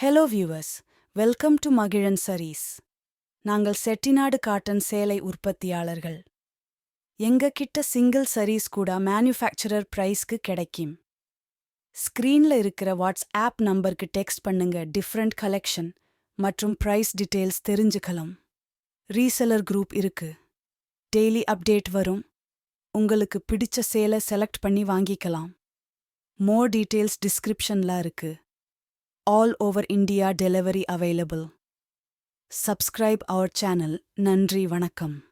Hello viewers, welcome to Magizhan Sarees. நாங்கள் Chettinad cotton சேலை உற்பத்தியாளர்கள். எங்க கிட்ட சிங்கிள் சரீஸ் கூட மேனுஃபேக்சரர் பிரைஸ்க்கு கிடைக்கும். ஸ்கிரீன்ல இருக்கிற வாட்ஸ்ஆப் நம்பருக்கு டெக்ஸ்ட் பண்ணுங்க. டிஃப்ரெண்ட் கலெக்ஷன் மற்றும் பிரைஸ் டீட்டெயில்ஸ் தெரிஞ்சுக்கலாம். ரீசெலர் குரூப் இருக்கு. டெய்லி அப்டேட் வரும். உங்களுக்கு பிடிச்ச சேலை செலக்ட் பண்ணி வாங்கிக்கலாம். மோர் டீட்டெயில்ஸ் டிஸ்கிரிப்ஷன்ல இருக்கு. All over India delivery available. Subscribe our channel. நன்றி வணக்கம்.